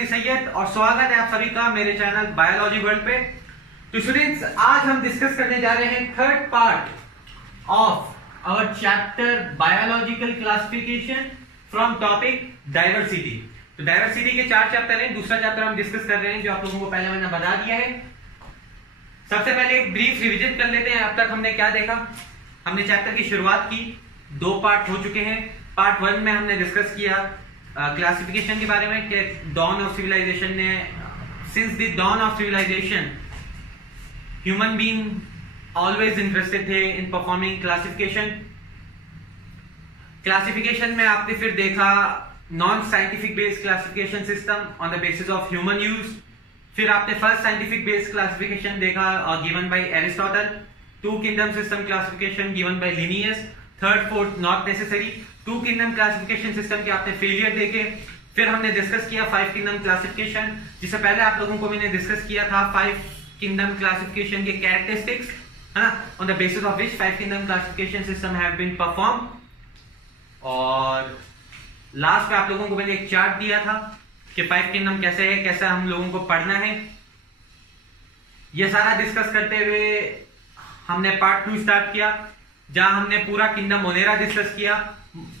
अली सैयद और स्वागत है आप सभी का मेरे चैनल बायोलॉजी वर्ल्ड पे। तो स्टूडेंट्स, आज हम डिस्कस करने जा रहे हैं third part of our chapter biological classification from topic diversity. तो डाइवर्सिटी के 4 चैप्टर हैं, दूसरा चैप्टर हम डिस्कस कर रहे हैं जो आप लोगों को पहले मैंने बता दिया है। सबसे पहले एक ब्रीफ रिविजन कर लेते हैं। अब तक हमने क्या देखा? हमने चैप्टर की शुरुआत की, 2 पार्ट हो चुके हैं। पार्ट 1 में हमने डिस्कस किया क्लासिफिकेशन के बारे में कि डॉन ऑफ सिविलाइजेशन ने since the dawn of civilization human being always interested थे इन परफॉर्मिंग क्लासिफिकेशन। क्लासिफिकेशन में आपने फिर देखा non scientific based classification system on the basis of human use. फिर आपने फर्स्ट साइंटिफिक बेस्ड क्लासिफिकेशन देखा given by Aristotle, 2 kingdom system classification given by Linnaeus, third fourth not necessary. 2 kingdom classification system के आपने failure देखे। फिर हमने discuss किया 5 kingdom classification, जिससे पहले आप लोगों को मैंने डिस्कस किया था 5 किंगडम क्लासिफिकेशन के कैरेक्टरिस्टिक्स, है ना, on the basis of which 5 kingdom classification system have been perform. और लास्ट में आप लोगों को मैंने एक चार्ट दिया था कि 5 किंगडम कैसे है, कैसे हम लोगों को पढ़ना है। ये सारा डिस्कस करते हुए हमने पार्ट 2 स्टार्ट किया, जहां हमने पूरा किंगडम मोनेरा डिस्कस किया।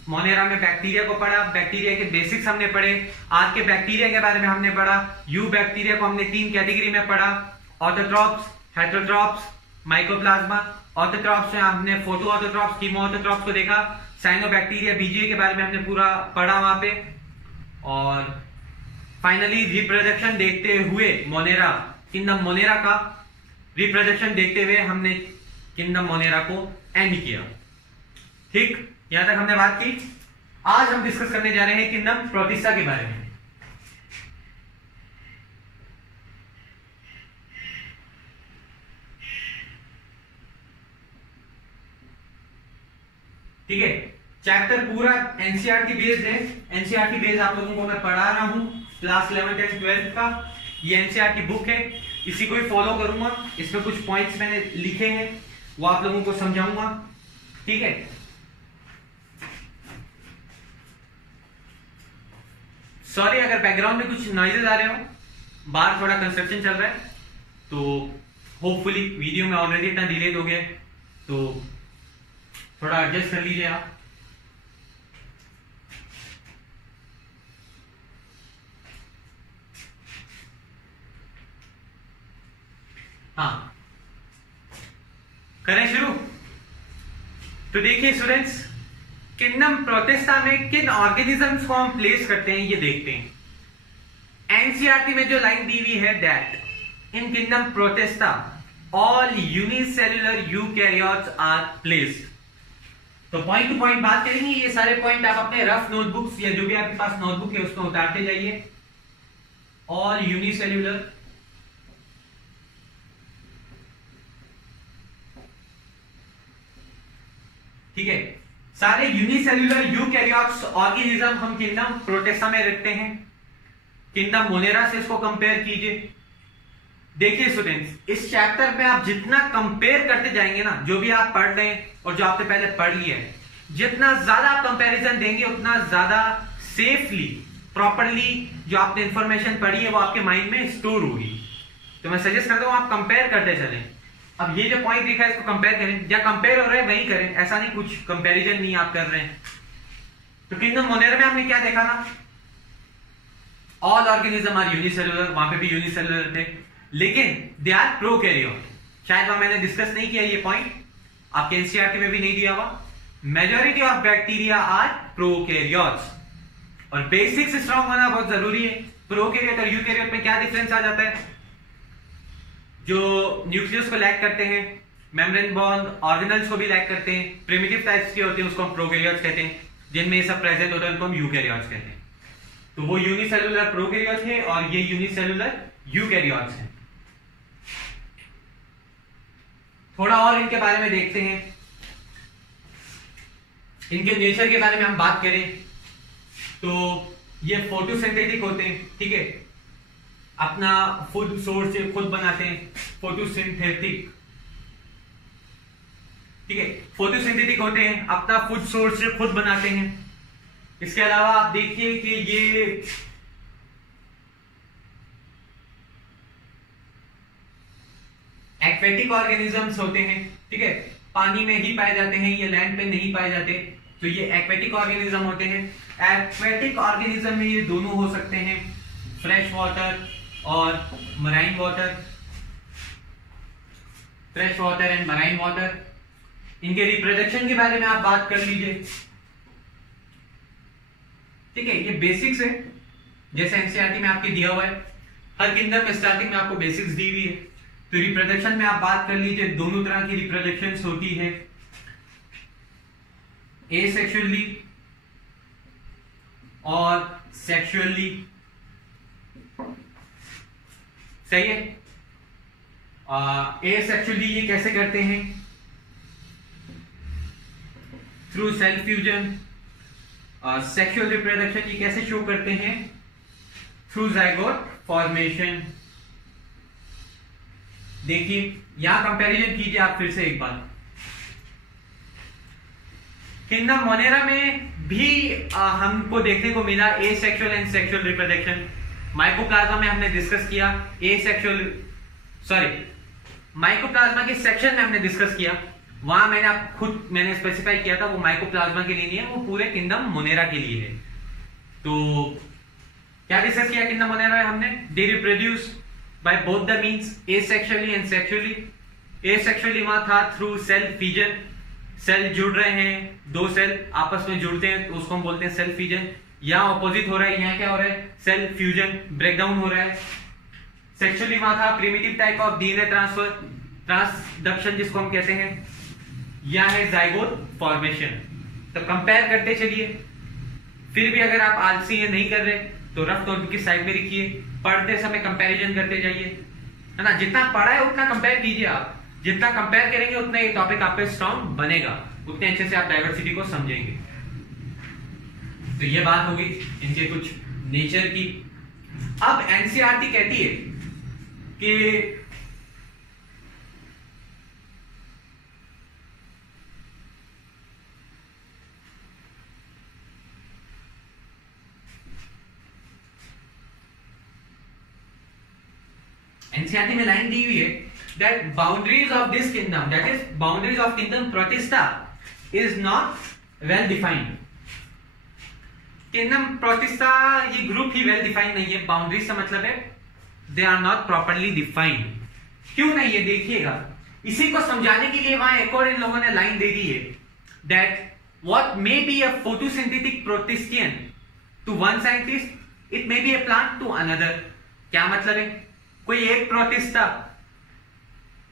मोनेरा में बैक्टीरिया को पढ़ा, बैक्टीरिया के बेसिक्स हमने पढ़े। आज के बैक्टीरिया के बारे में हमने पढ़ा। यू बैक्टीरिया को हमने 3 कैटेगरी में पढ़ा, ऑटोट्रॉप्स, हेटेरोट्रॉप्स, माइकोप्लाज्मा। ऑटोट्रॉप्स में हमने फोटो ऑटोट्रॉप्स, कीमो ऑटोट्रॉप्स को देखा। साइनोबैक्टीरिया, बीजीए के बारे में हमने पूरा पढ़ा वहां पे। और फाइनली रिप्रोडक्शन देखते हुए मोनेरा, किंगडम मोनेरा का रिप्रोडक्शन देखते हुए हमने किंगडम मोनेरा को एंड किया। ठीक, यहां तक हमने बात की। आज हम डिस्कस करने जा रहे हैं किंगडम प्रोटिस्टा के बारे में। ठीक है, चैप्टर पूरा एनसीईआरटी बेस्ड है। एनसीईआरटी बेस्ड आप लोगों को मैं पढ़ा रहा हूं क्लास 11 10 12 का। ये एनसीईआरटी बुक है, इसी को ही फॉलो करूंगा। इसमें कुछ पॉइंट्स मैंने लिखे हैं, वो आप लोगों को समझाऊंगा। ठीक है, सॉरी अगर बैकग्राउंड में कुछ नॉइजेस आ रहे हो, बाहर थोड़ा कंस्ट्रक्शन चल रहा है। तो होपफुली वीडियो में ऑलरेडी इतना डिलेड हो गया, तो थोड़ा एडजस्ट कर लीजिए आप। हाँ, करें शुरू। तो देखिए स्टूडेंट्स, किंगडम प्रोटिस्टा में किन ऑर्गेनिजम्स को हम प्लेस करते हैं ये देखते हैं। एनसीईआरटी में जो लाइन दी हुई है that in kingdom protista all unicellular eukaryotes are placed. तो पॉइंट टू पॉइंट बात करेंगे। ये सारे पॉइंट आप अपने रफ नोटबुक्स या जो भी आपके पास नोटबुक है उसको उतारते जाइए। ऑल यूनिसेल्युलर, ठीक है, सारे यूनिसेल्युलर यूकैरियोट्स ऑर्गेनिज्म हम किंगडम प्रोटिस्टा में रखते हैं। किंगडम मोनेरा से इसको कंपेयर कीजिए। देखिए स्टूडेंट्स, इस चैप्टर में आप जितना कंपेयर करते जाएंगे ना, जो भी आप पढ़ रहे हैं और जो आपने पहले पढ़ लिया है, जितना ज्यादा आप कंपैरिजन देंगे उतना ज्यादा सेफली प्रॉपरली जो आपने इंफॉर्मेशन पढ़ी है वो आपके माइंड में स्टोर होगी। तो मैं सजेस्ट करता हूं आप कंपेयर करते चलें। अब ये जो पॉइंट लिखा है इसको कंपेयर करें, या कंपेयर हो रहा है वही करें, ऐसा नहीं कुछ कंपैरिजन नहीं आप कर रहे हैं। तो किंगडम मोनेरा में हमने क्या देखा ना, ऑल ऑर्गेनिज्म आर यूनिसेल्युलर, वहां पे भी यूनिसेल्युलर थे, लेकिन दे आर प्रोकैरियोट। शायद वहां मैंने डिस्कस नहीं किया ये पॉइंट, आपके एनसीईआरटी में भी नहीं दिया हुआ। Majority of bacteria are prokaryotes. और बेसिक्स स्ट्रांग होना बहुत जरूरी है। प्रोकैरियोट और यूकैरियोट में क्या डिफरेंस आ जाता है? जो न्यूक्लियस को लैक करते हैं, मेम्ब्रेन बॉन्ड ऑर्गेनल्स को भी लैक करते हैं, प्रिमिटिव टाइप्स के होते हैं, उसको हम प्रोकैरियोट्स कहते हैं। जिनमें ये सब प्रेजेंट होता है उनको हम यूकैरियोट्स कहते हैं। तो वो यूनिसेल्युलर प्रोकैरियोट्स है और ये यूनिसेल्युलर यूकैरियोट्स है। थोड़ा और इनके बारे में देखते हैं। इनके नेचर के बारे में हम बात करें तो ये फोटोसिंथेटिक होते हैं। ठीक है, अपना फूड सोर्स खुद बनाते हैं, फोटोसिंथेटिक। ठीक है, फोटोसिंथेटिक होते हैं, अपना फूड सोर्स खुद बनाते हैं। इसके अलावा आप देखिए कि ये एक्वेटिक ऑर्गेनिजम्स होते हैं, ठीक है, पानी में ही पाए जाते हैं, ये लैंड पे नहीं पाए जाते, तो ये एक्वेटिक ऑर्गेनिज्म होते हैं। एक्वेटिक ऑर्गेनिज्म में ये दोनों हो सकते हैं, फ्रेश वाटर और marine water, fresh water and marine water. इनके रिप्रोडक्शन के बारे में आप बात कर लीजिए, ठीक है, ये बेसिक्स है जैसे एनसीईआरटी में आपके दिया हुआ है, हर किंगडम में स्टार्टिंग में आपको बेसिक्स दी हुई है। तो रिप्रोडक्शन में आप बात कर लीजिए, दोनों तरह की रिप्रोडक्शन होती है, एसेक्सुअली और सेक्सुअली, सही है। एसेक्सुअली ये कैसे करते हैं, through cell fusion. Sexual reproduction ये कैसे शो करते हैं, थ्रू जाइगोट फॉर्मेशन। देखिए यहां कंपैरिजन कीजिए आप फिर से एक बार, किंगडम मोनेरा में भी हमको देखने को मिला asexual and sexual reproduction. Mycoplasma में हमने डिस्कस किया माइकोप्लाज्मा के सेक्शन में हमने डिस्कस किया, वहां मैंने स्पेसिफाई किया था वो माइकोप्लाज्मा के लिए नहीं है, वो पूरे किंगडम मोनेरा के लिए है। तो क्या डिस्कस किया किंगडम मोनेरा में हमने, they reproduce by both the means, asexually and sexually. Asexually वहां था थ्रू सेल फ्यूजन, सेल जुड़ रहे हैं, दो सेल आपस में जुड़ते हैं तो उसको हम बोलते हैं सेल फ्यूजन। यहां ऑपोजिट हो रहा है, यहां क्या हो रहा है, सेल फ्यूजन, ब्रेकडाउन हो रहा है। सेक्सुअली वहां था primitive type of DNA transduction जिसको हम कहते हैं, यहां है जाइगोट फॉर्मेशन। तो कंपेयर करते चलिए, फिर भी अगर आप आलसी है नहीं कर रहे तो रफ नोटबुक की साइड में लिखिए, पढ़ते समय कंपैरिजन करते जाइए, है ना, जितना पढ़ा है उतना कंपेयर कीजिए। आप जितना कंपेयर करेंगे उतना ये टॉपिक आप पे स्ट्रांग बनेगा, उतने अच्छे से आप डाइवर्सिटी को समझेंगे। तो ये बात होगी इनके कुछ नेचर की। अब एनसीईआरटी कहती है कि एनसीईआरटी में लाइन दी हुई है that boundaries of this kingdom, that is boundaries of kingdom Protista, is not well defined. Kingdom Protista ये ग्रुप ही well defined नहीं है, बाउंड्रीज का मतलब है they are not properly defined। क्यों नहीं है देखिएगा, इसी को समझाने के लिए वहां एक और इन लोगों ने लाइन दे दी है that what may be a photosynthetic Protistian to one scientist, it may be a plant to another। क्या मतलब है, कोई एक प्रोटिस्टा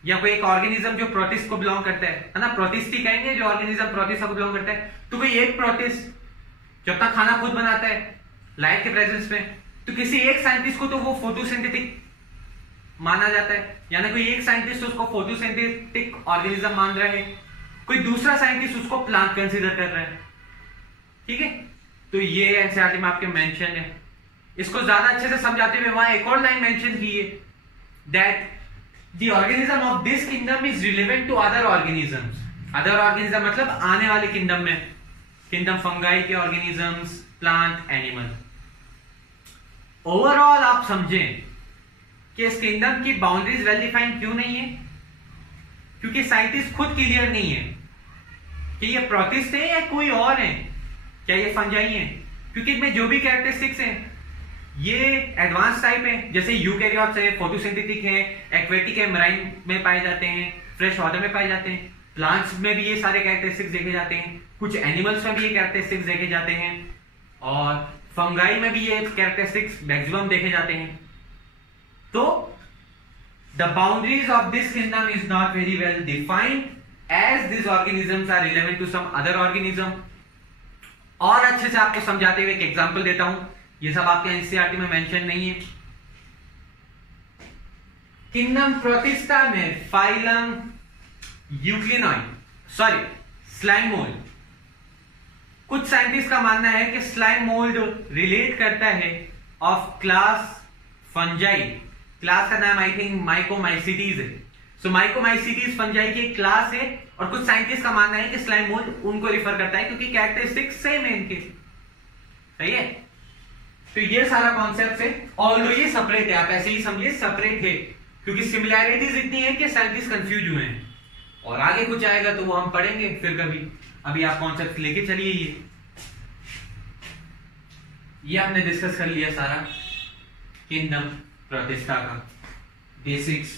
या कोई एक ऑर्गेनिज्म जो प्रोटिस्ट को बिलोंग करता है ना, प्रोटिस्ट ही कहेंगे जो ऑर्गेनिज्म प्रोटिस्ट को बिलोंग करता है, तो कोई एक प्रोटिस्ट जो अपना खाना खुद बनाता है लाइट के प्रेजेंस में, तो किसी एक साइंटिस्ट को तो वो फोटोसिंथेटिक माना जाता है, यानी कोई एक साइंटिस्ट उसको फोटोसिंथेटिक ऑर्गेनिज्म मान रहा है, कोई दूसरा साइंटिस्ट उसको प्लांट कंसीडर कर रहा है, ठीक है। तो ये एनसीईआरटी में आपके मेंशन है। इसको ज्यादा अच्छे से समझाते हुए वहां एक और लाइन मेंशन की है that the organism of this kingdom is relevant to other organisms। other organism मतलब आने वाले किंगडम में, किंगडम फंगाई के ऑर्गेनिजम्स, प्लांट, एनिमल। ओवरऑल आप समझें कि इस किंगडम की बाउंड्रीज वेल डिफाइंड क्यों नहीं है, क्योंकि साइंटिस्ट खुद क्लियर नहीं है कि ये प्रोटिस्ट है या कोई और है, क्या ये फंजाई है, क्योंकि इनमें जो भी कैरेक्टरिस्टिक्स हैं ये एडवांस टाइप है, जैसे यूकैरियोट्स है, फोटोसिंथेटिक है, एक्वेटिक है, मराइन में पाए जाते हैं, फ्रेश वाटर में पाए जाते हैं, प्लांट्स में भी ये सारे कैरेक्टरिस्टिक्स देखे जाते हैं, कुछ एनिमल्स में भी ये कैरेक्टरिस्टिक्स देखे जाते हैं, और फंगाई में भी ये कैरेक्टरिस्टिक्स मैक्सिमम देखे जाते हैं। तो the boundaries of this kingdom is not very well defined as this organisms are relevant to some other organism. और अच्छे से आपको समझाते हुए एक एग्जांपल देता हूं, ये सब आपके एनसीईआरटी में मेंशन नहीं है। किंगडम प्रोटिस्टा में फाइलम यूक्लिनॉइड स्लाइम मोल्ड, कुछ साइंटिस्ट का मानना है कि स्लाइम मोल्ड रिलेट करता है ऑफ क्लास फंजाई, क्लास का नाम आई थिंक माइकोमाइसिटीज है। सो माइकोमाइसिटीज फंजाई की एक क्लास है, और कुछ साइंटिस्ट का मानना है कि स्लाइम मोल्ड उनको रिफर करता है क्योंकि कैरेक्टरिस्टिक्स सेम है इनके, सही है। तो ये सारा कॉन्सेप्ट है, और ये सेपरेट है, आप ऐसे ही समझिए सेपरेट है, क्योंकि सिमिलैरिटीज इतनी है कि साइंटिस्ट कंफ्यूज हुए हैं, और आगे कुछ आएगा तो वो हम पढ़ेंगे फिर कभी। अभी आप कॉन्सेप्ट लेके चलिए। ये हमने डिस्कस कर लिया सारा किंगडम प्रोटिस्टा का बेसिक्स।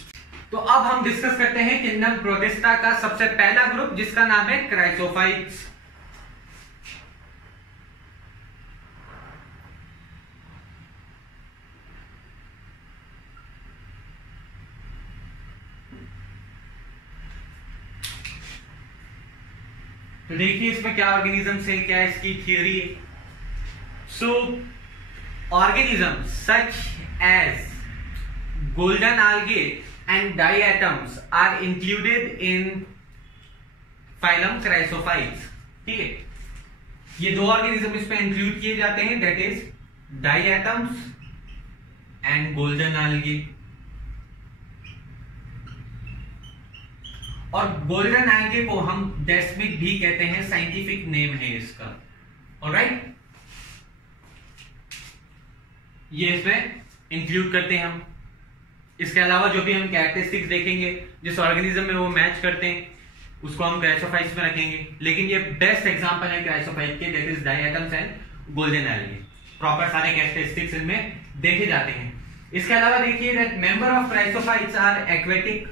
तो अब हम डिस्कस करते हैं किंगडम प्रोटिस्टा का सबसे पहला ग्रुप, जिसका नाम है क्राइसोफाइट्स। तो देखिए इसमें क्या ऑर्गेनिज्म है, क्या इसकी थियोरी है। So organism such as golden algae and diatoms are included in phylum Chrysophytes। ठीक है, ये दो ऑर्गेनिज्म इसमें इंक्लूड किए जाते हैं, that is diatoms and golden algae। और गोल्डन algae को हम डेस्मिक भी कहते हैं, साइंटिफिक नेम है इसका। ऑलराइट, ये इसमें इंक्लूड करते हैं हम। इसके अलावा जो भी हम कैरेक्टरिस्टिक्स देखेंगे जिस ऑर्गेनिज्म में वो मैच करते हैं उसको हम क्राइसोफाइट्स में रखेंगे, लेकिन ये बेस्ट एग्जांपल है क्राइसोफाइट के, that is diatoms and golden algae। Proper सारे कैरेक्टरिस्टिक्स इनमें देखे जाते हैं। इसके अलावा देखिए that member of chrysophytes are aquatic,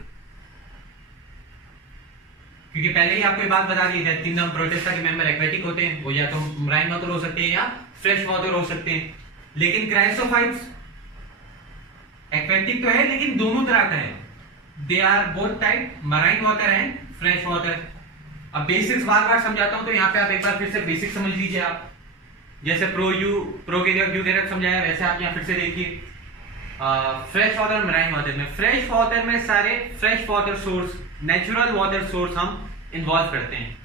क्योंकि पहले ही आपको ये बात बता दी है किंगडम प्रोटिस्टा के मेंबर एक्वेटिक होते हैं, वो या तो मराइन वाटर हो सकते हैं या फ्रेश वाटर हो सकते हैं। लेकिन क्राइसोफाइट्स एक्वेटिक तो है लेकिन दोनों तरह का है, they are both type, marine water and fresh water. अब बेसिक्स बार बार समझाता हूं तो यहाँ पे आप एक बार फिर से बेसिक समझ लीजिए। आप जैसे प्रोकैरियोट समझाया वैसे आप यहाँ फिर से देखिए। फ्रेश वाटर, मराइन वाटर में, फ्रेश वाटर में सारे fresh water source, natural water source हम इन्वॉल्व करते हैं।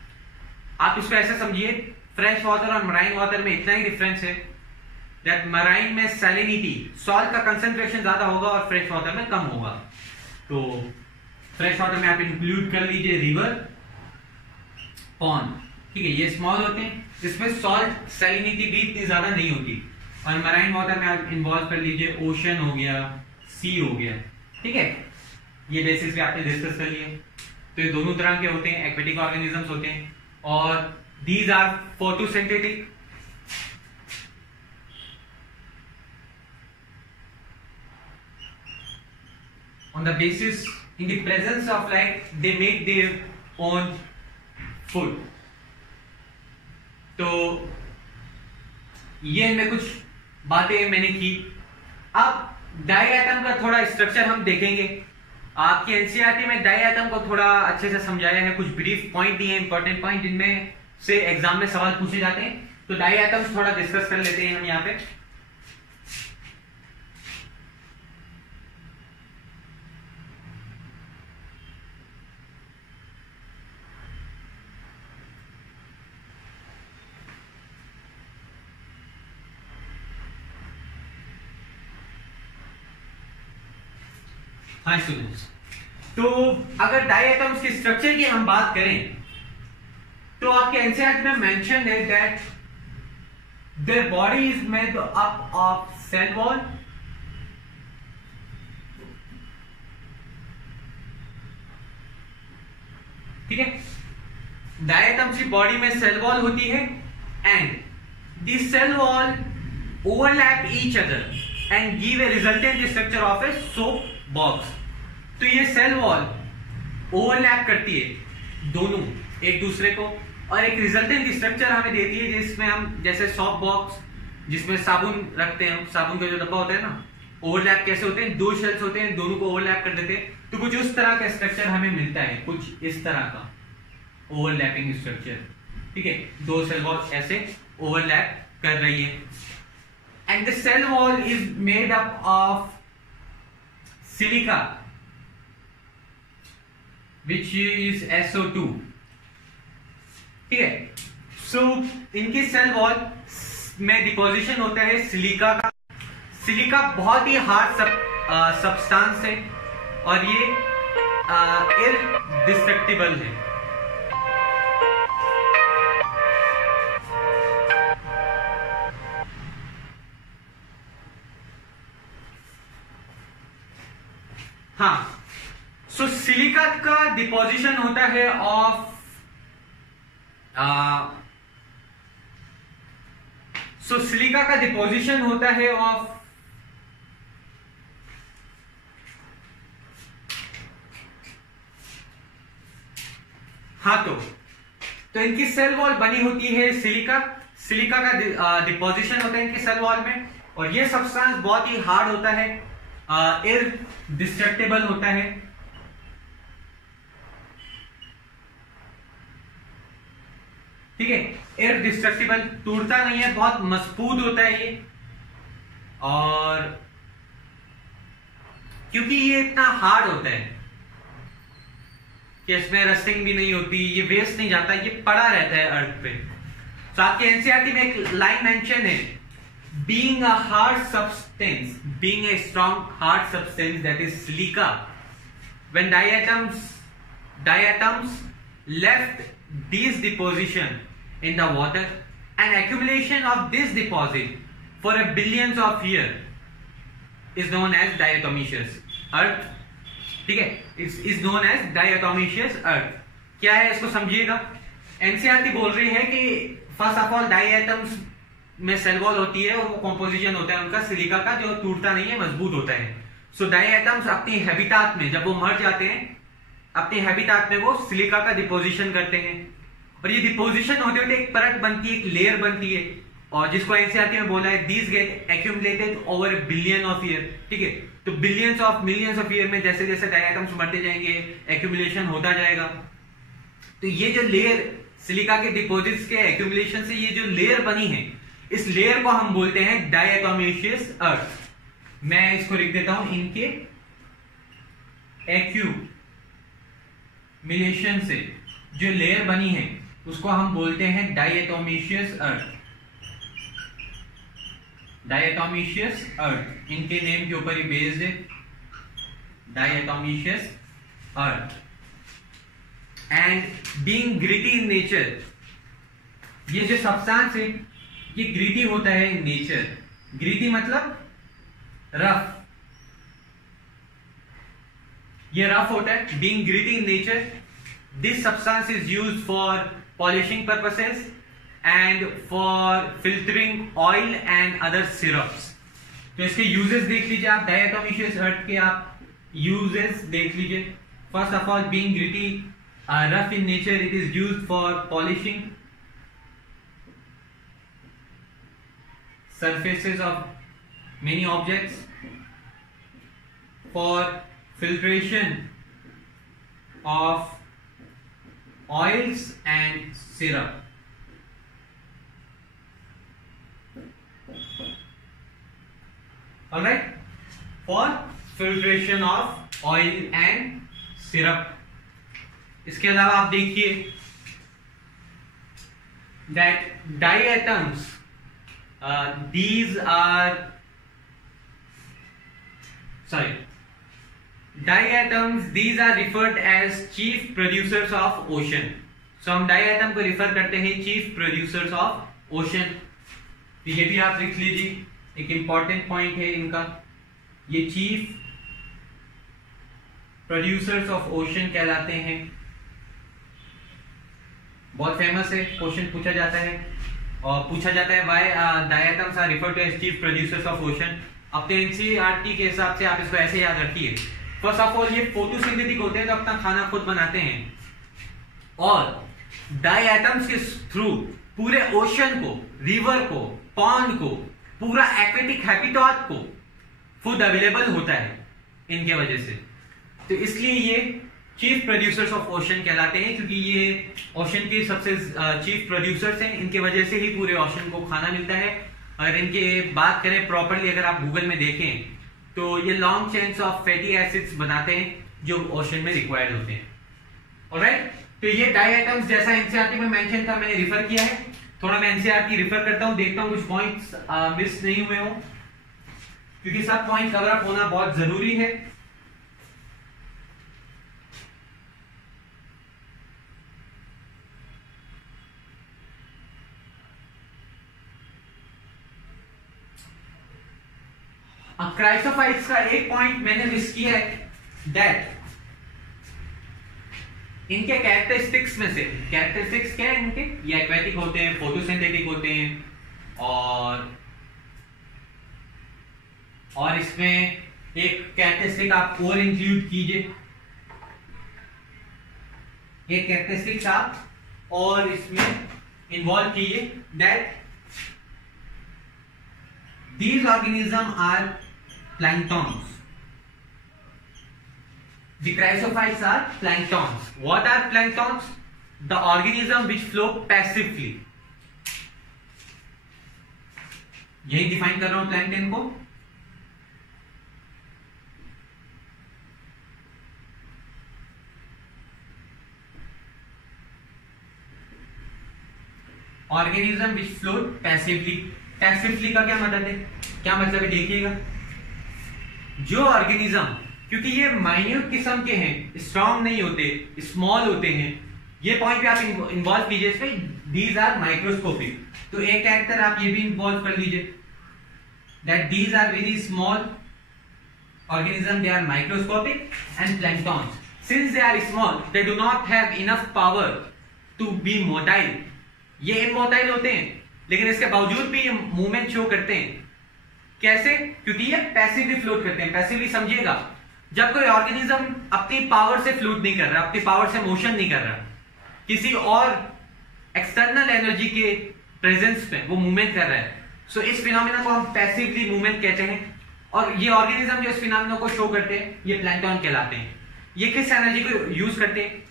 आप इसको ऐसे समझिए, फ्रेश वाटर और मराइन वाटर में इतना ही डिफरेंस है दैट मराइन में सैलिनिटी, सॉल्ट का कंसंट्रेशन ज्यादा होगा और फ्रेश वाटर में कम होगा। तो फ्रेश वाटर में आप इंक्लूड कर लीजिए रिवर, पॉन्ड, ठीक है, ये स्मॉल होते हैं, इसमें सॉल्ट सैलिनिटी भी इतनी ज्यादा नहीं होती। और मराइन वाटर में आप इन्वॉल्व कर लीजिए ओशन हो गया, सी हो गया, ठीक है। ये बेसिक्स भी आपने डिस्कस कर लिए। तो ये दोनों तरह के होते हैं, एक्वेटिक ऑर्गेनिजम्स होते हैं, और these are photosynthetic. On the basis, in the presence of light, they make their own food। तो ये मैं कुछ बातें मैंने की। अब डायटम का थोड़ा स्ट्रक्चर हम देखेंगे। आपकी एनसीईआरटी में डायटम को थोड़ा अच्छे से समझाया है, कुछ ब्रीफ पॉइंट दिए, इंपॉर्टेंट पॉइंट जिनमें से एग्जाम में सवाल पूछे जाते हैं। तो डायटम्स थोड़ा डिस्कस कर लेते हैं हम यहाँ पे। हाँ स्टूडेंट्स, तो अगर डायटम्स के स्ट्रक्चर की हम बात करें तो आपके एनसीईआरटी में मेंशन है that their body is made up of cell wall, ठीक है। डायटम्स की बॉडी में सेल वॉल होती है and the cell wall overlap each other and give a resultant structure of a soap box. तो ये सेल वॉल ओवरलैप करती है दोनों एक दूसरे को, और एक रिजल्टेंट स्ट्रक्चर हमें देती है जिसमें हम, जैसे सॉप बॉक्स जिसमें साबुन रखते हैं, साबुन का जो डब्बा होता है ना, ओवरलैप कैसे होते हैं, दो शेल्स होते हैं, दोनों को ओवरलैप कर देते हैं। तो कुछ उस तरह का स्ट्रक्चर हमें मिलता है, कुछ इस तरह का ओवरलैपिंग स्ट्रक्चर, ठीक है। दो सेल वॉल ऐसे ओवरलैप कर रही है and the cell wall is made up of silica which is SO2, ठीक है। सो इनकी सेल वॉल में डिपोजिशन होता है सिलिका का। सिलिका बहुत ही हार्ड सब्सटेंस है और ये इनडिस्ट्रक्टिबल है। हाँ, सो सिलिका का डिपोजिशन होता है ऑफ सिलिका का डिपोजिशन होता है ऑफ हाँ, तो इनकी सेल वॉल बनी होती है सिलिका का डिपोजिशन होता है इनकी सेल वॉल में, और ये सब्सटेंस बहुत ही हार्ड होता है, इरडिस्ट्रक्टेबल होता है। ठीक है, इरडिस्ट्रक्टेबल, टूटता नहीं है, बहुत मजबूत होता है ये। और क्योंकि ये इतना हार्ड होता है कि इसमें रस्टिंग भी नहीं होती, ये वेस्ट नहीं जाता, ये पड़ा रहता है अर्थ पे। तो आपके एनसीईआरटी में एक लाइन मेंशन है, being a hard substance, being a strong hard substance that is silica, when diatoms left this deposition in the water, an accumulation of this deposit for a billions of years is known as diatomaceous earth। ठीक है, is known as डायटोमिशियस अर्थ। क्या है इसको समझिएगा। NCERT बोल रही है कि फर्स्ट ऑफ ऑल डायटम्स में सेल वॉल होती है और वो कॉम्पोजिशन होता है उनका सिलिका का, जो टूटता नहीं है, मजबूत होता है। सो डायटम्स अपनी हैबिटाट में जब वो मर जाते हैं, अपनी हैबिटाट में वो सिलिका का डिपोजिशन करते हैं, और ये डिपोजिशन होते होते एक परत बनती है, एक लेयर बनती है, और जिसको एनसीईआरटी में बोला है these get accumulated over billion of year. ठीक है, तो billions of millions of year में जैसे जैसे डायटम्स मरते जाएंगे, एक्यूमुलेशन होता जाएगा। तो ये जो लेयर सिलिका के डिपॉजिट्स के एक्यूमुलेशन से ये जो लेयर बनी है, इस लेयर को हम बोलते हैं डायटोमिशियस अर्थ। मैं इसको लिख देता हूं, इनके एक्यूमुलेशन से जो लेयर बनी है उसको हम बोलते हैं डायटोमिशियस अर्थ। डायटोमिशियस अर्थ इनके नेम के ऊपर ही बेस्ड है, diatomaceous earth. And being gritty in nature, ये जो सब्सटेंस है ये ग्रिटी होता है इन नेचर। ग्रिटी मतलब रफ, ये रफ होता है। Being gritty in nature, this substance is used for polishing purposes and for filtering oil and other syrups। तो इसके यूजेस देख लीजिए आप, डायटोमिशियस अर्थ के आप यूजेस देख लीजिए। First of all, being gritty rough in nature, it is used for polishing surfaces of many objects, for filtration of oils and syrup। Alright, for filtration of oil and syrup। इसके अलावा आप देखिए that diatoms, these are referred as chief producers of ocean। so हम diatom को refer करते हैं chief producers of ocean. ये भी आप लिख लीजिए, एक इंपॉर्टेंट पॉइंट है इनका, ये चीफ प्रोड्यूसर्स ऑफ ओशन कहलाते हैं। बहुत फेमस है, क्वेश्चन पूछा जाता है why diatoms are referred to as chief producers of ocean. अपने एनसीईआरटी के हिसाब से आप इसको ऐसे याद रखिए। फर्स्ट ऑफ ऑल, ये फोटोसिंथेटिक होते हैं तो अपना खाना खुद बनाते हैं, और डायटम्स के थ्रू पूरे ओशन को, रिवर को, पॉन्ड को, पूरा एक्वेटिक हैबिटेट को फूड अवेलेबल होता है इनके वजह से। तो इसलिए ये चीफ प्रोड्यूसर्स ऑफ ओशन कहलाते हैं, क्योंकि ये ओशन के सबसे चीफ प्रोड्यूसर्स हैं। इनके वजह से ही पूरे ओशन को खाना मिलता है। अगर इनके बात करें प्रॉपर्ली, अगर आप गूगल में देखें तो ये long chains of fatty acids बनाते हैं जो ओशन में रिक्वायर्ड होते हैं। ऑलराइट, तो ये डायटम्स जैसा एनसीईआरटी में मेंशन था, मैंने रिफर किया है। थोड़ा मैं एनसीईआरटी रिफर करता हूं, देखता हूं कुछ पॉइंट्स मिस नहीं हुए हो, क्योंकि सब पॉइंट कवर अप होना बहुत जरूरी है। क्राइसोफाइट्स का एक पॉइंट मैंने मिस किया है, दैट इनके कैरेक्टरिस्टिक्स में से, कैरेक्टरिस्टिक्स क्या है इनके, ये एक्वेटिक होते हैं, फोटोसिंथेटिक होते हैं, और इसमें एक कैरेक्टरिस्टिक आप और इंक्लूड कीजिए, एक कैरेक्टरिस्टिक्स आप और इसमें इन्वॉल्व कीजिए, that these organisms are planktons. The chrysophytes are planktons. What are planktons? The organism which float passively. यही डिफाइन कर रहा हूं प्लैंकटन को. Organism which float passively. Passively का क्या मतलब है, क्या मतलब है देखिएगा. जो ऑर्गेनिज्म, क्योंकि ये माइन्यूट किस्म के हैं, स्ट्रॉन्ग नहीं होते, स्मॉल होते हैं, ये पॉइंट पे आप इन्वॉल्व कीजिए इसमें. These are microscopic. तो एक कैरेक्टर आप ये भी इन्वॉल्व कर लीजिए, that these are very small organism, they are microscopic and planktons. Since they are small, they do not have enough power to be motile. ये इमोटाइल होते हैं, लेकिन इसके बावजूद भी ये मूवमेंट शो करते हैं. कैसे? क्योंकि ये पैसिवली फ्लोट करते हैं. पैसिवली समझिएगा, जब कोई ऑर्गेनिज्म अपनी पावर से फ्लोट नहीं कर रहा, अपनी पावर से मोशन नहीं कर रहा, किसी और एक्सटर्नल एनर्जी के प्रेजेंस में वो मूवमेंट कर रहा है, सो इस फिनोमेना को हम पैसिवली मूवमेंट कहते हैं. और ये ऑर्गेनिज्म जो इस फिनोमेना को शो करते हैं, ये प्लैंकटन कहलाते हैं. ये किस एनर्जी को यूज करते हैं?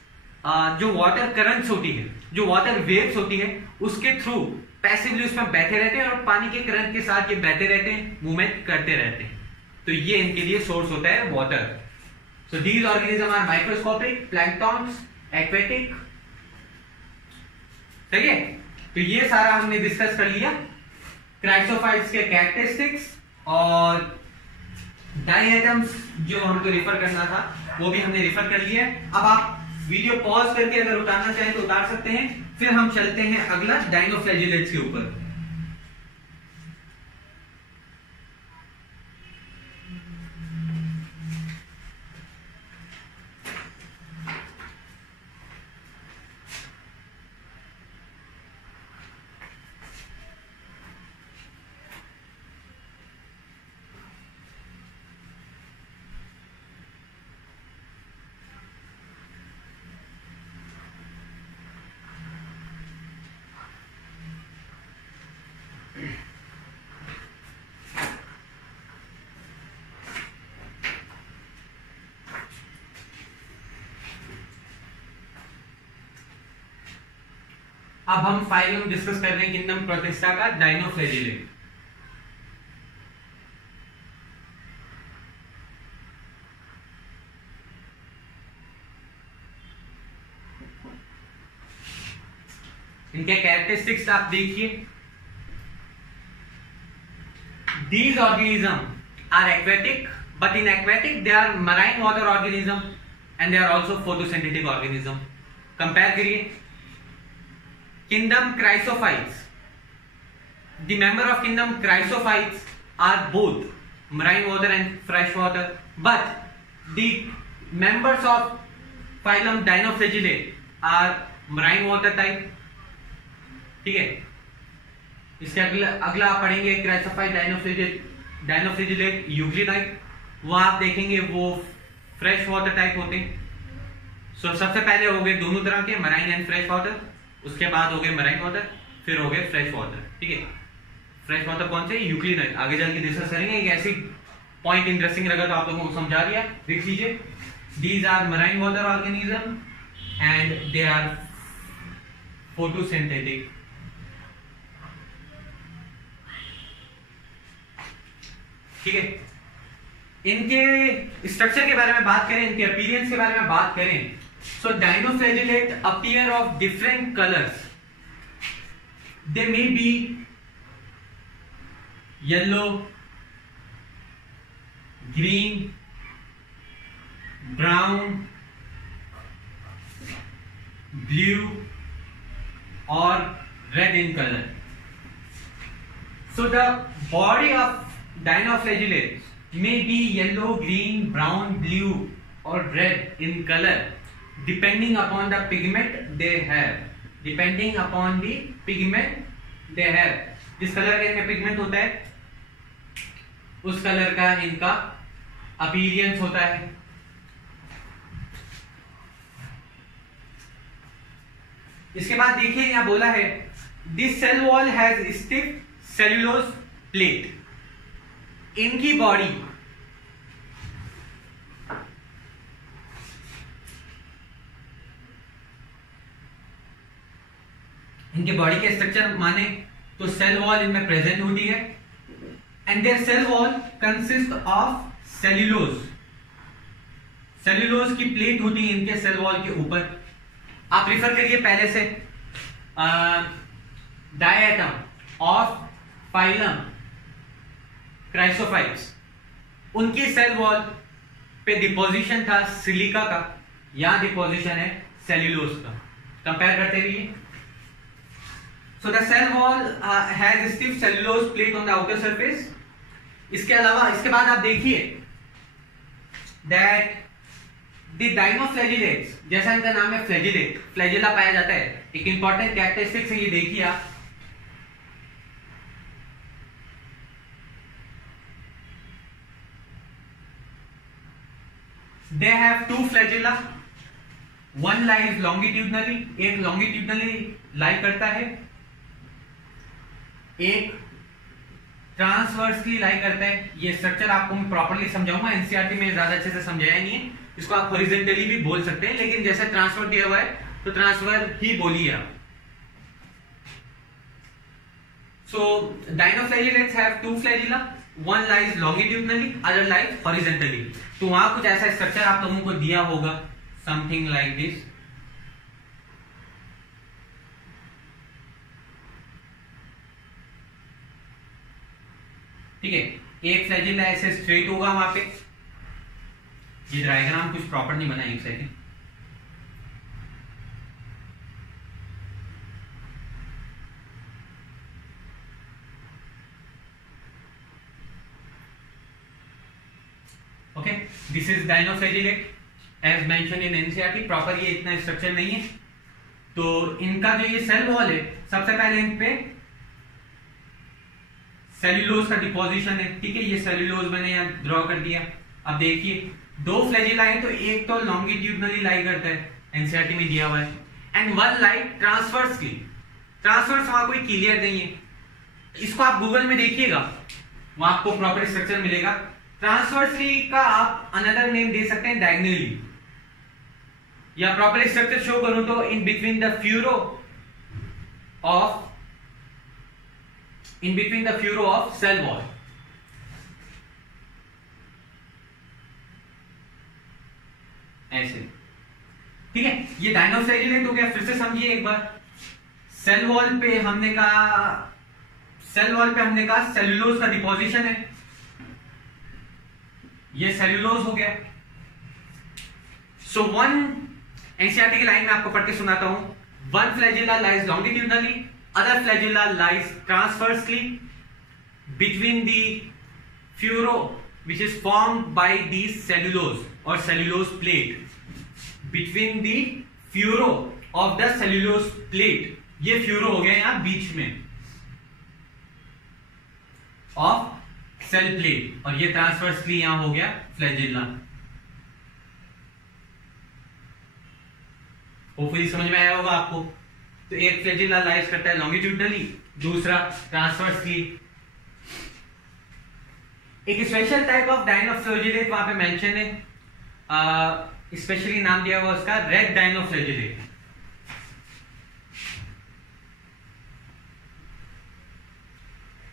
जो वाटर करंट्स होती है, जो वाटर वेव्स होती है, उसके थ्रू पैसिवली उसमें बैठे रहते हैं और पानी के करंट के साथ ये बैठे रहते हैं, मूवमेंट करते रहते हैं. तो ये इनके लिए सोर्स होता है water. So these organism are microscopic, planktons, aquatic. सही है. तो ये सारा हमने डिस्कस कर लिया, क्राइसोफाइट्स के कैरेक्टरिस्टिक्स, और डायएटम्स जो हमको रिफर करना था वो भी हमने रिफर कर लिया. अब आप वीडियो पॉज करके अगर उतारना चाहें तो उतार सकते हैं. फिर हम चलते हैं अगला डायनोफ्लैजिलेट्स के ऊपर. अब हम फाइलम डिस्कस कर रहे हैं किंगडम प्रोटिस्टा का, डायनोफ्लैजिलेट. इनके कैरेक्टरिस्टिक्स आप देखिए. These organisms are aquatic, but in aquatic they are marine water organism and they are also photosynthetic organism. Compare करिए. Kingdom Chrysophytes. The member of kingdom Chrysophytes are both marine water and fresh water, but the members of phylum Dinoflagellate are marine water type. ठीक है. इसके अगला आप पढ़ेंगे chrysophyte dinoflagellate यूग्लिनाइट. वो आप देखेंगे वो फ्रेश वाटर टाइप होते हैं. सो सबसे पहले हो गए दोनों तरह के, मराइन एंड फ्रेश वाटर. उसके बाद हो गए मराइन वाटर, फिर हो गए फ्रेश वाटर. ठीक है. फ्रेश वाटर कौन से? यूग्लिनाइट. आगे जाके डिस्कस करेंगे. एक ऐसी पॉइंट इंटरेस्टिंग लगा तो आप लोगों को समझा दिया. देख लीजिए. These are marine water organism and they are photosynthetic. ठीक है. इनके स्ट्रक्चर के बारे में बात करें, इनके अपीयरेंस के बारे में बात करें, so dinoflagellate appear of different colours. They may be yellow, green, brown, blue और red in colour. So the body of Dinoflagellates may be yellow, green, brown, blue or red in color depending upon the pigment they have. Depending upon the pigment they have. जिस colour का इनका pigment होता है उस colour का इनका appearance होता है. इसके बाद देखिए यहां बोला है this cell wall has stiff cellulose plate. इनकी बॉडी इनके बॉडी के स्ट्रक्चर माने तो सेल वॉल इनमें प्रेजेंट होती है and their cell wall consist of cellulose. Cellulose की प्लेट होती है इनके सेल वॉल के ऊपर. आप रिफर करिए पहले से डायटम ऑफ फाइलम क्राइसोफाइट्स. उनकी सेल वॉल पे डिपोजिशन था सिलिका का, यहां डिपोजिशन है सेल्यूलोज का. कंपेयर करते रहिए. So the cell wall has stiff cellulose plate on the outer surface. इसके अलावा इसके बाद आप देखिए that the dinoflagellates, जैसा इनका नाम है फ्लैजिलेट, फ्लैजिला पाया जाता है. एक इंपॉर्टेंट कैरेक्टरिस्टिक्स है ये देखिए आप. They have two flagella. One lies longitudinally, एक longitudinally lie करता है, एक ट्रांसवर्सली लाई करता है. ये स्ट्रक्चर आपको मैं प्रॉपर्ली समझाऊंगा. एनसीईआरटी में ज्यादा अच्छे से समझाया नहीं है. इसको आप हॉरिजॉन्टली भी बोल सकते हैं, लेकिन जैसे ट्रांसफर दिया हुआ है तो ट्रांसफर ही बोलिए आप. So dinoflagellates have two flagella. One lies longitudinally, other lies horizontally. तो वहां कुछ ऐसा स्ट्रक्चर आप लोगों को दिया होगा, समथिंग लाइक दिस. ठीक है. एक फ्लैजिला ऐसे स्ट्रेट होगा वहां पे. ये डायग्राम कुछ प्रॉपर नहीं बना. एक second. Okay, this is dinoflagellate as mention in NCERT. Proper ये इतना स्ट्रक्चर नहीं है. तो इनका जो ये सेल वॉल है, सबसे पहले इन पे सेल्यूलोज का डिपोजिशन है. ठीक है, ये सेल्यूलोज मैंने यहां ड्रॉ कर दिया. अब देखिए दो फ्लैजिला है, तो एक तो लॉन्गिट्यूडनली लाई करता है, एनसीईआरटी में दिया हुआ है, and one lie transversely. Transverse वहां कोई क्लियर नहीं है. इसको आप गूगल में देखिएगा, वहां आपको प्रॉपर स्ट्रक्चर मिलेगा. ट्रांसवर्सली का आप अनदर नेम दे सकते हैं डायगनली, या प्रॉपर स्ट्रक्चर शो करूं तो in between the furrow of cell wall. ऐसे. ठीक है, ये डायनोफ्लैजिलेट हो गया. फिर से समझिए एक बार. सेल वॉल पे हमने कहा सेल्यूलोज का डिपोजिशन है. ये सेल्यूलोज हो गया. सो वन एनसीईआरटी की लाइन में आपको पढ़ के सुनाता हूं. One flagella lies longitudinally, other flagella lies transversely between the furo which is formed by these cellulose or cellulose plate. Between the furo of the cellulose plate, ये furo हो गया यहां बीच में of cell plate, और ये transversely यहां हो गया flagella. होपफुली समझ में आया होगा आपको. तो एक फ्लैजिला लाइज करता है लॉन्गिट्यूडनली, दूसरा ट्रांसवर्सली. एक स्पेशल टाइप ऑफ डायनोफ्लैजिलेट वहां पे मेंशन है, स्पेशली नाम दिया हुआ उसका रेड डायनोफ्लैजिलेट.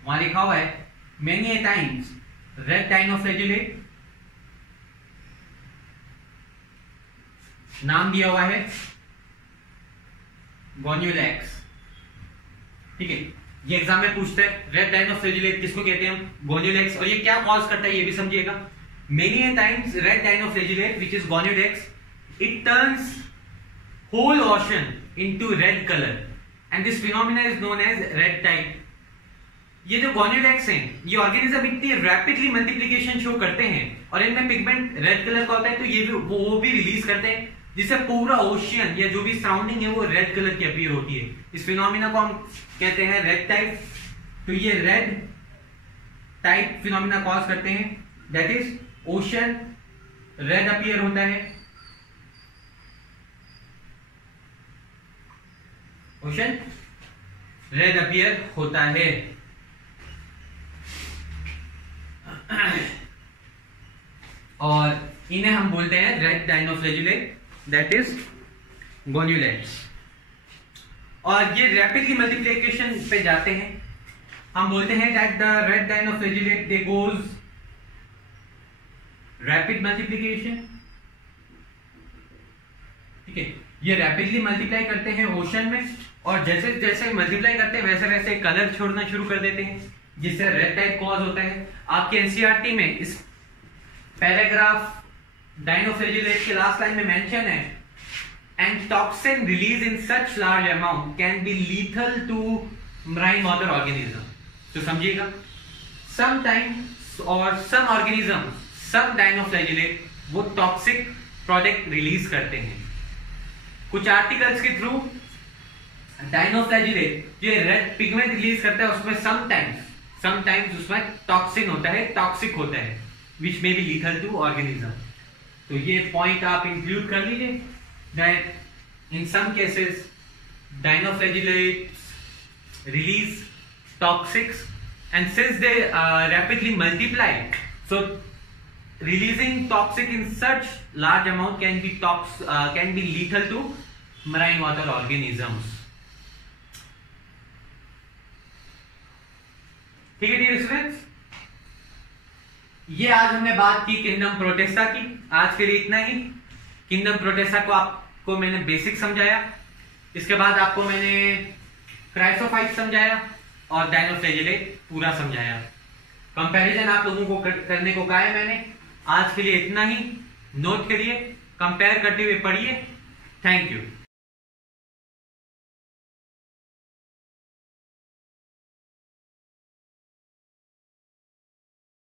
वहां लिखा हुआ है मेनी ए टाइम्स रेड डायनोफ्लैजिलेट. नाम दिया हुआ है गोन्यूलैक्स. ठीक है, ये एग्जाम में पूछते हैं रेड डायनोफ्लैजिलेट किसको कहते हैं हम, गोन्यूलैक्स. और ये क्या कॉज करता है ये भी समझिएगा. Many times red dinoflagellate which is Gonyaulax, it turns whole ocean into red colour and this phenomena is known as red tide. ये जो गोन्यूलेट्स हैं ये ऑर्गेनिज्म इतनी रैपिडली मल्टीप्लिकेशन शो करते हैं और इनमें पिगमेंट रेड कलर का होता है, तो ये भी वो भी रिलीज करते हैं, जिससे पूरा ओशियन या जो भी सराउंडिंग है वो रेड कलर की अपीयर होती है। इस फिनोमिना को हम कहते हैं रेड टाइप। तो ये रेड टाइप फिनोमिना कॉज करते हैं, that is ocean red appear होता है, ओशियन रेड अपीयर होता है। और इन्हें हम बोलते हैं रेड डाइनोफ्लैजुलेट, दैट इज गोन्यूलेट्स। और ये रैपिडली मल्टीप्लिकेशन पे जाते हैं। हम बोलते हैं that the red dinoflagellate they goes rapid multiplication, ठीक है। ये रैपिडली मल्टीप्लाई करते हैं ओशन में, और जैसे जैसे मल्टीप्लाई करते हैं वैसे वैसे कलर छोड़ना शुरू कर देते हैं, जिससे रेड टाइप कॉज होता है। आपके एनसीईआरटी में इस पैराग्राफ डाइनोफ्लैजुलेट के लास्ट लाइन में मेंशन है, and toxin release in such large amount can be lethal to marine water organism. तो समझिएगा, समटाइम्स और सम ऑर्गेनिज्म, सम डाइनोफ्लैजुलेट वो टॉक्सिक प्रोडक्ट रिलीज करते हैं। कुछ आर्टिकल्स के थ्रू डाइनोफ्लैजुलेट जो रेड पिगमेंट रिलीज करता है उसमें समटाइम्स उसमें टॉक्सिन होता है, टॉक्सिक होता है, which may be lethal to organism. तो ये पॉइंट आप इंक्लूड कर लीजिए that in some cases dinoflagellates release toxics, and since they rapidly multiply, so releasing toxic in such large amount can be lethal to marine water organisms. ठीक है dear students, ये आज हमने बात की किंगडम प्रोटेस्टा की। आज के लिए इतना ही। किंगडम प्रोटेस्टा को आपको मैंने बेसिक समझाया, इसके बाद आपको मैंने क्राइसोफाइट समझाया और डाइनोफ्लैजुलेट पूरा समझाया। कंपैरिजन आप लोगों को करने को कहा है मैंने। आज के लिए इतना ही। नोट करिए, कंपेयर करते हुए पढ़िए। Thank you.